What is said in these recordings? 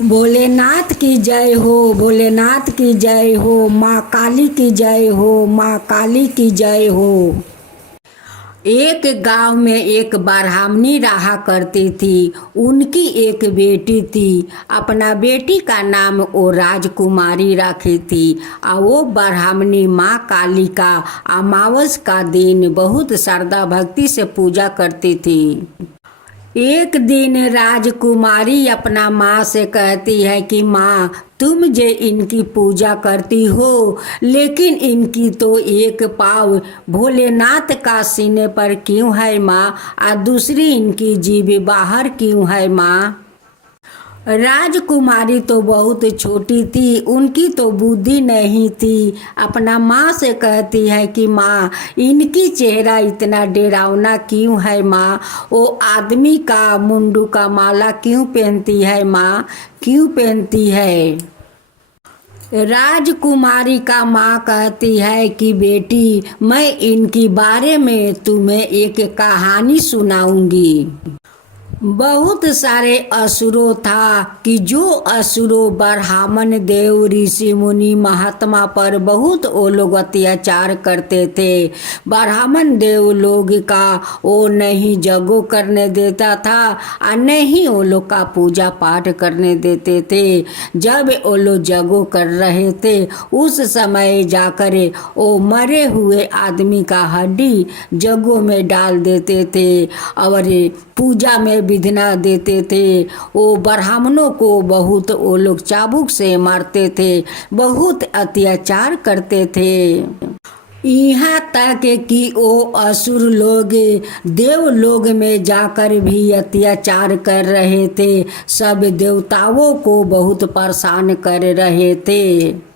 भोलेनाथ की जय हो, भोलेनाथ की जय हो, माँ काली की जय हो, माँ काली की जय हो। एक गांव में एक ब्राह्मणी रहा करती थी। उनकी एक बेटी थी। अपना बेटी का नाम वो राजकुमारी रखी थी। और वो ब्राह्मणी माँ काली का अमावस का दिन बहुत श्रद्धा भक्ति से पूजा करती थी। एक दिन राजकुमारी अपना माँ से कहती है कि माँ, तुम जे इनकी पूजा करती हो, लेकिन इनकी तो एक पाँव भोलेनाथ का सीने पर क्यों है माँ, और दूसरी इनकी जीभ बाहर क्यों है माँ। राजकुमारी तो बहुत छोटी थी, उनकी तो बुद्धि नहीं थी। अपना माँ से कहती है कि माँ, इनकी चेहरा इतना डरावना क्यों है माँ, वो आदमी का मुंडू का माला क्यों पहनती है माँ, क्यों पहनती है। राजकुमारी का माँ कहती है कि बेटी, मैं इनके बारे में तुम्हें एक कहानी सुनाऊंगी। बहुत सारे असुरों था कि जो असुरों ब्राह्मण देव ऋषि मुनि महात्मा पर बहुत वो लोग अत्याचार करते थे। ब्राह्मण देव लोग का वो नहीं जगो करने देता था और नहीं वो लोग का पूजा पाठ करने देते थे। जब वो लोग जगो कर रहे थे उस समय जाकर वो मरे हुए आदमी का हड्डी जगो में डाल देते थे और पूजा में विधना देते थे। वो ब्राह्मणों को बहुत वो लोग चाबुक से मारते थे, बहुत अत्याचार करते थे। यहाँ तक कि वो असुर लोग देव लोग में जाकर भी अत्याचार कर रहे थे, सब देवताओं को बहुत परेशान कर रहे थे।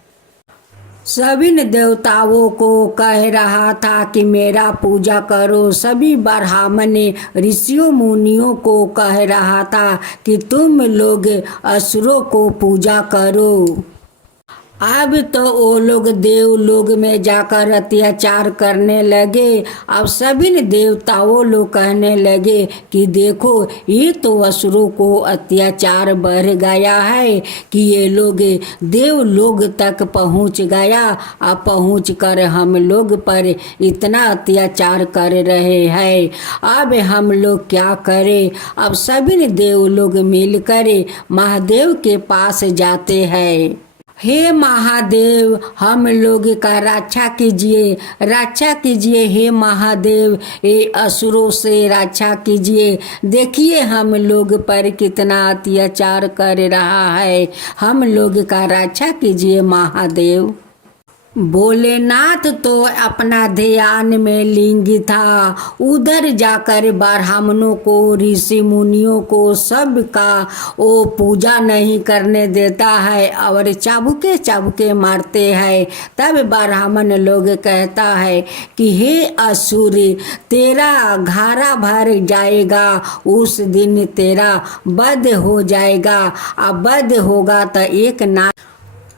सभी देवताओं को कह रहा था कि मेरा पूजा करो। सभी ब्राह्मण ऋषियों मुनियों को कह रहा था कि तुम लोग असुरों को पूजा करो। अब तो वो लोग देव लोग में जाकर अत्याचार करने लगे। अब सभी देवताओं लोग कहने लगे कि देखो, ये तो असुरों को अत्याचार बढ़ गया है कि ये लोग देव लोग तक पहुंच गया। अब पहुंच कर हम लोग पर इतना अत्याचार कर रहे हैं। अब हम लोग क्या करें। अब सभी देव लोग मिलकर महादेव के पास जाते हैं। हे महादेव, हम लोग का रक्षा कीजिए, रक्षा कीजिए हे महादेव, ये असुरों से रक्षा कीजिए। देखिए हम लोग पर कितना अत्याचार कर रहा है, हम लोग का रक्षा कीजिए महादेव। भोलेनाथ तो अपना ध्यान में लिंग था। उधर जाकर ब्राह्मणों को, ऋषि मुनियों को, सब का वो पूजा नहीं करने देता है और चाबुके चाबुके मारते हैं। तब ब्राह्मण लोग कहता है कि हे असुर, तेरा घारा भर जाएगा, उस दिन तेरा वध हो जाएगा। अब वध होगा तो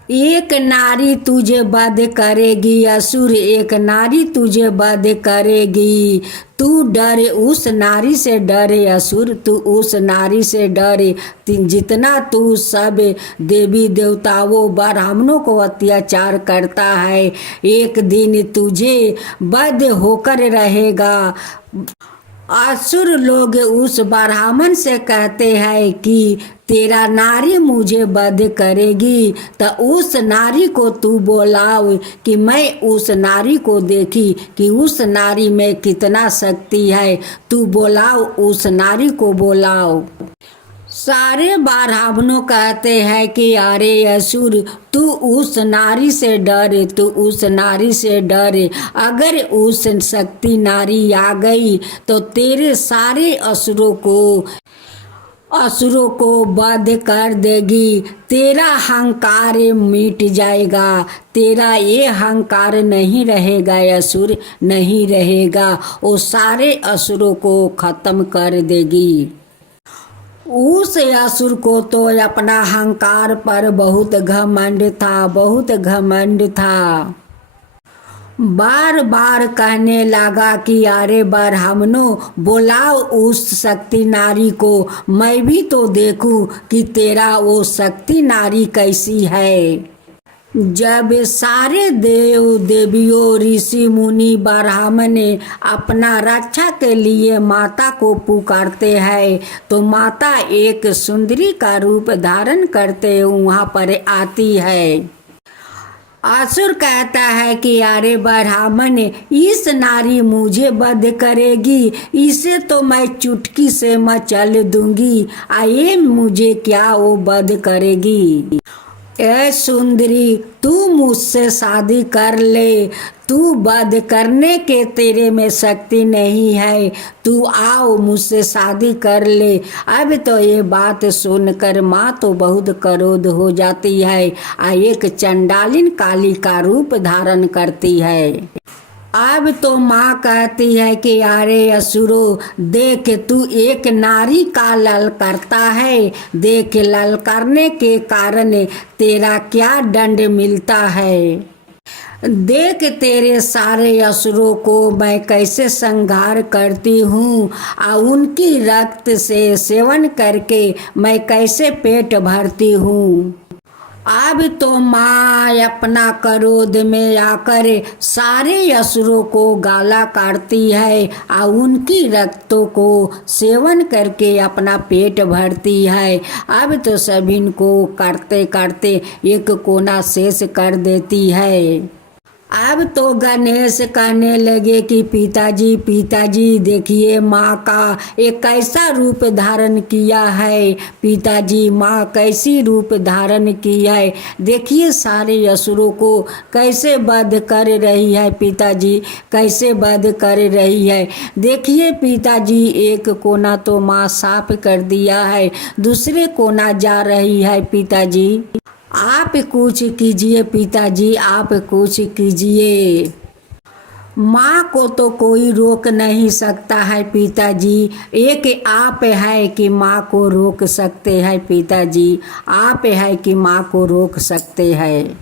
एक नारी तुझे वध करेगी असुर, एक नारी तुझे वध करेगी। तू डरे, उस नारी से डरे असुर, तू उस नारी से डरे। जितना तू सब देवी देवताओं ब्राह्मणों को अत्याचार करता है, एक दिन तुझे वध होकर रहेगा। असुर लोग उस ब्राह्मण से कहते हैं कि तेरा नारी मुझे वध करेगी, तो उस नारी को तू बुलाओ कि मैं उस नारी को देखी कि उस नारी में कितना शक्ति है। तू बुलाओ, उस नारी को बुलाओ। सारे ब्राह्मणों कहते हैं कि अरे असुर, तू उस नारी से डरे, तू उस नारी से डरे। अगर उस शक्ति नारी आ गई तो तेरे सारे असुरों को वध कर देगी। तेरा अहंकार मिट जाएगा, तेरा ये अहंकार नहीं रहेगा असुर, नहीं रहेगा। वो सारे असुरों को खत्म कर देगी। उस असुर को तो अपना अहंकार पर बहुत घमंड था, बहुत घमंड था। बार बार कहने लगा कि अरे ब्राह्मणों, बुलाओ उस शक्ति नारी को, मैं भी तो देखूं कि तेरा वो शक्ति नारी कैसी है। जब सारे देव देवियों ऋषि मुनि ब्राह्मण अपना रक्षा के लिए माता को पुकारते हैं तो माता एक सुंदरी का रूप धारण करते वहाँ पर आती है। असुर कहता है कि अरे ब्राह्मण, इस नारी मुझे वध करेगी, इसे तो मैं चुटकी से मचल दूंगी, आए मुझे क्या वो वध करेगी। ए सुंदरी, तू मुझसे शादी कर ले, तू वध करने के तेरे में शक्ति नहीं है, तू आओ मुझसे शादी कर ले। अब तो ये बात सुनकर माँ तो बहुत क्रोध हो जाती है, एक चंडालिन काली का रूप धारण करती है। अब तो माँ कहती है कि अरे असुरो, देख तू एक नारी का लल करता है, देख लल करने के कारण तेरा क्या दंड मिलता है। देख तेरे सारे असुरों को मैं कैसे संहार करती हूँ, और उनकी रक्त से सेवन करके मैं कैसे पेट भरती हूँ। अब तो माँ अपना क्रोध में आकर सारे असुरों को गाला काटती है और उनकी रक्तों को सेवन करके अपना पेट भरती है। अब तो सभी को काटते काटते एक कोना शेष कर देती है। अब तो गणेश कहने लगे कि पिताजी पिताजी, देखिए माँ का एक कैसा रूप धारण किया है, पिताजी माँ कैसी रूप धारण की है, देखिए सारे असुरों को कैसे वध कर रही है, पिताजी कैसे वध कर रही है। देखिए पिताजी, एक कोना तो माँ साफ कर दिया है, दूसरे कोना जा रही है, पिताजी आप कुछ कीजिए, पिताजी आप कुछ कीजिए। माँ को तो कोई रोक नहीं सकता है पिताजी, एक आप है कि माँ को रोक सकते हैं, पिताजी आप है कि माँ को रोक सकते हैं।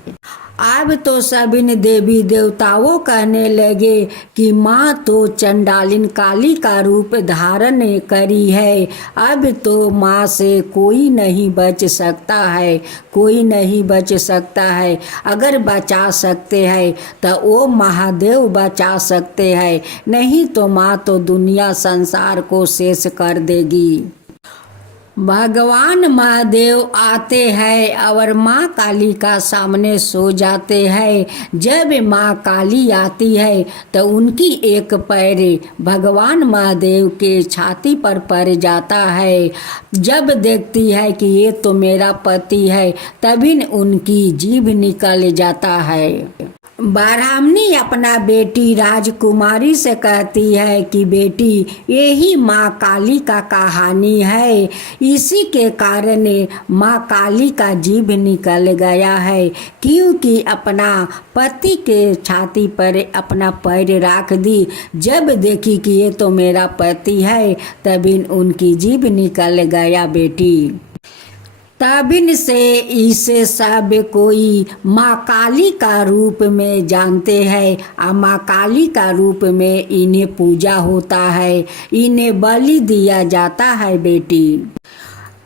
अब तो सभी देवी देवताओं कहने लगे कि माँ तो चंडालिन काली का रूप धारण करी है, अब तो माँ से कोई नहीं बच सकता है, कोई नहीं बच सकता है। अगर बचा सकते हैं तो वो महादेव बचा सकते हैं, नहीं तो माँ तो दुनिया संसार को शेष कर देगी। भगवान महादेव आते हैं और माँ काली का सामने सो जाते हैं। जब माँ काली आती है तो उनकी एक पैर भगवान महादेव के छाती पर पड़ जाता है। जब देखती है कि ये तो मेरा पति है, तभी उनकी जीभ निकल जाता है। ब्राह्मणी अपना बेटी राजकुमारी से कहती है कि बेटी, यही माँ काली का कहानी है, इसी के कारण माँ काली का जीभ निकल गया है, क्योंकि अपना पति के छाती पर अपना पैर रख दी। जब देखी कि ये तो मेरा पति है, तभी उनकी जीभ निकल गया बेटी। तबिन से इसे सब कोई माँ काली का रूप में जानते हैं और माँ काली का रूप में इन्हें पूजा होता है, इन्हें बलि दिया जाता है बेटी।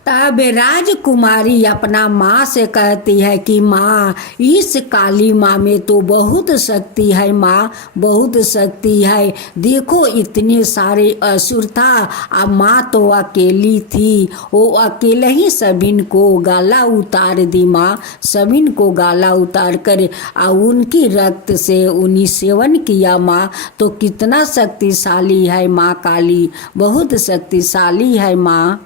तब राजकुमारी अपना माँ से कहती है कि माँ, इस काली माँ में तो बहुत शक्ति है, माँ बहुत शक्ति है, देखो इतने सारे असुर था और माँ तो अकेली थी, वो अकेले ही सभी को गाला उतार दी, माँ सभी को गाला उतार कर और उनकी रक्त से उन्हीं सेवन किया। माँ तो कितना शक्तिशाली है, माँ काली बहुत शक्तिशाली है। माँ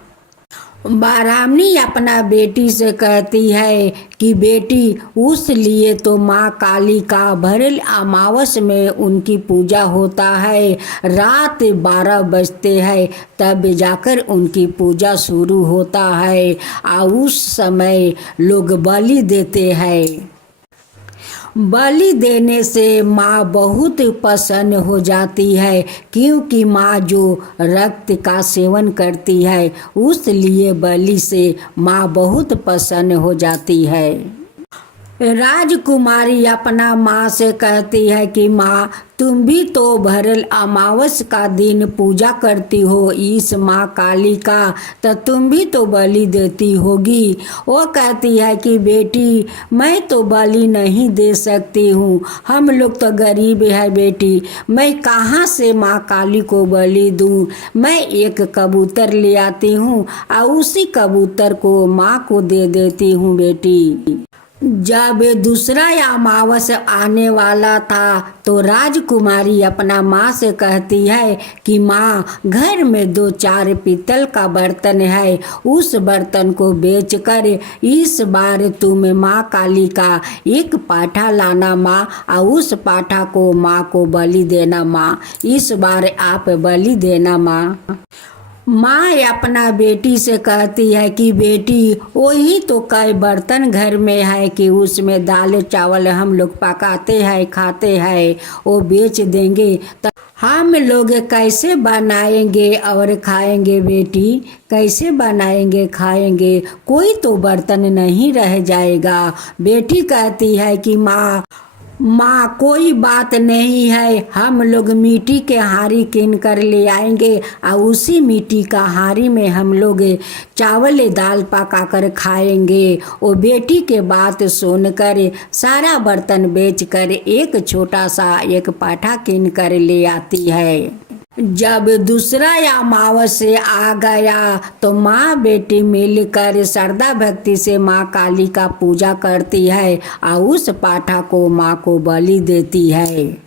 ब्राह्मणी अपना बेटी से कहती है कि बेटी, उस लिए तो माँ काली का भरल अमावस में उनकी पूजा होता है, रात 12 बजते हैं तब जाकर उनकी पूजा शुरू होता है और उस समय लोग बलि देते हैं। बलि देने से माँ बहुत प्रसन्न हो जाती है, क्योंकि माँ जो रक्त का सेवन करती है, उस लिए बलि से माँ बहुत प्रसन्न हो जाती है। राजकुमारी अपना माँ से कहती है कि माँ, तुम भी तो भरल अमावस का दिन पूजा करती हो इस माँ काली का, तो तुम भी तो बलि देती होगी। वो कहती है कि बेटी, मैं तो बलि नहीं दे सकती हूँ, हम लोग तो गरीब है बेटी, मैं कहाँ से माँ काली को बलि दूँ। मैं एक कबूतर ले आती हूँ और उसी कबूतर को माँ को दे देती हूँ बेटी। जब दूसरा अमावस आने वाला था तो राजकुमारी अपना माँ से कहती है कि माँ, घर में 2-4 पीतल का बर्तन है, उस बर्तन को बेचकर इस बार तुम माँ काली का एक पाठा लाना माँ, और उस पाठा को माँ को बलि देना माँ, इस बार आप बलि देना माँ। माँ अपना बेटी से कहती है कि बेटी, वही तो कई बर्तन घर में है कि उसमें दाल चावल हम लोग पकाते हैं खाते हैं, वो बेच देंगे तो हम लोग कैसे बनाएंगे और खाएंगे बेटी, कैसे बनाएंगे खाएंगे, कोई तो बर्तन नहीं रह जाएगा। बेटी कहती है कि माँ, कोई बात नहीं है, हम लोग मिट्टी के हारी किन कर ले आएंगे और उसी मिट्टी का हारी में हम लोग चावल दाल पका कर खाएंगे। वो बेटी के बात सुनकर सारा बर्तन बेचकर एक छोटा सा एक पाठा किन कर ले आती है। जब दूसरा अमावस आ गया तो माँ बेटी मिलकर श्रद्धा भक्ति से माँ काली का पूजा करती है और उस पाठा को माँ को बलि देती है।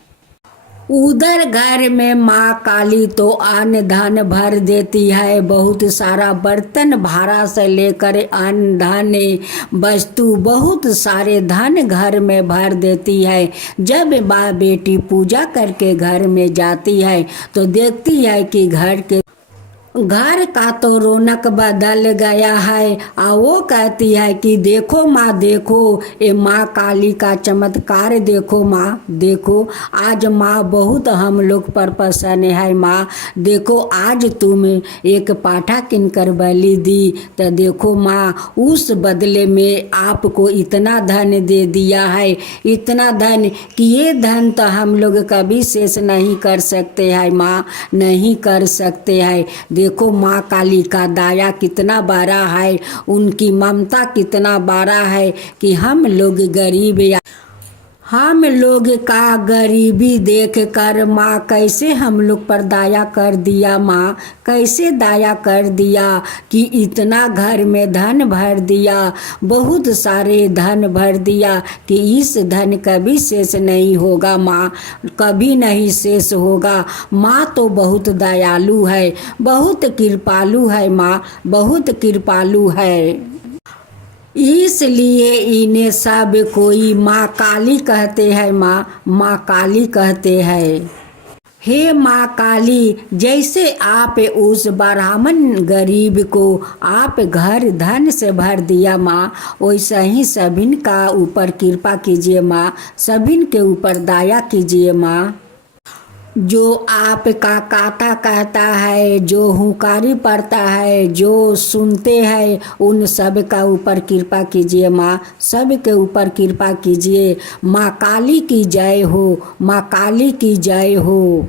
उधर घर में माँ काली तो अन्न धन भर देती है, बहुत सारा बर्तन भाड़ा से लेकर अन्न धन वस्तु बहुत सारे धन घर में भर देती है। जब माँ बेटी पूजा करके घर में जाती है तो देखती है कि घर का तो रौनक बदल गया है, और वो कहती है कि देखो माँ, देखो ये माँ काली का चमत्कार, देखो माँ, देखो आज माँ बहुत हम लोग पर प्रसन्न है माँ, देखो आज तुम एक पाठा किनकर बलि दी, तो देखो माँ उस बदले में आपको इतना धन दे दिया है, इतना धन कि ये धन तो हम लोग कभी शेष नहीं कर सकते हैं माँ, नहीं कर सकते हैं। देखो माँ काली का दया कितना बड़ा है, उनकी ममता कितना बड़ा है कि हम लोग का गरीबी देख कर माँ कैसे हम लोग पर दया कर दिया, माँ कैसे दया कर दिया कि इतना घर में धन भर दिया, बहुत सारे धन भर दिया कि इस धन कभी शेष नहीं होगा माँ, कभी नहीं शेष होगा। माँ तो बहुत दयालु है, बहुत कृपालु है माँ, बहुत कृपालु है, इसलिए इन्हें सब कोई माँ काली कहते हैं माँ, माँ काली कहते हैं। हे माँ काली, जैसे आप उस ब्राह्मण गरीब को आप घर धन से भर दिया माँ, वैसा ही सभिन का ऊपर कृपा कीजिए माँ, सभिन के ऊपर दया कीजिए माँ। जो आपका काता कहता है, जो हुंकारी पड़ता है, जो सुनते हैं, उन सब का ऊपर कृपा कीजिए माँ, सब के ऊपर कृपा कीजिए। माँ काली की जय हो, माँ काली की जय हो।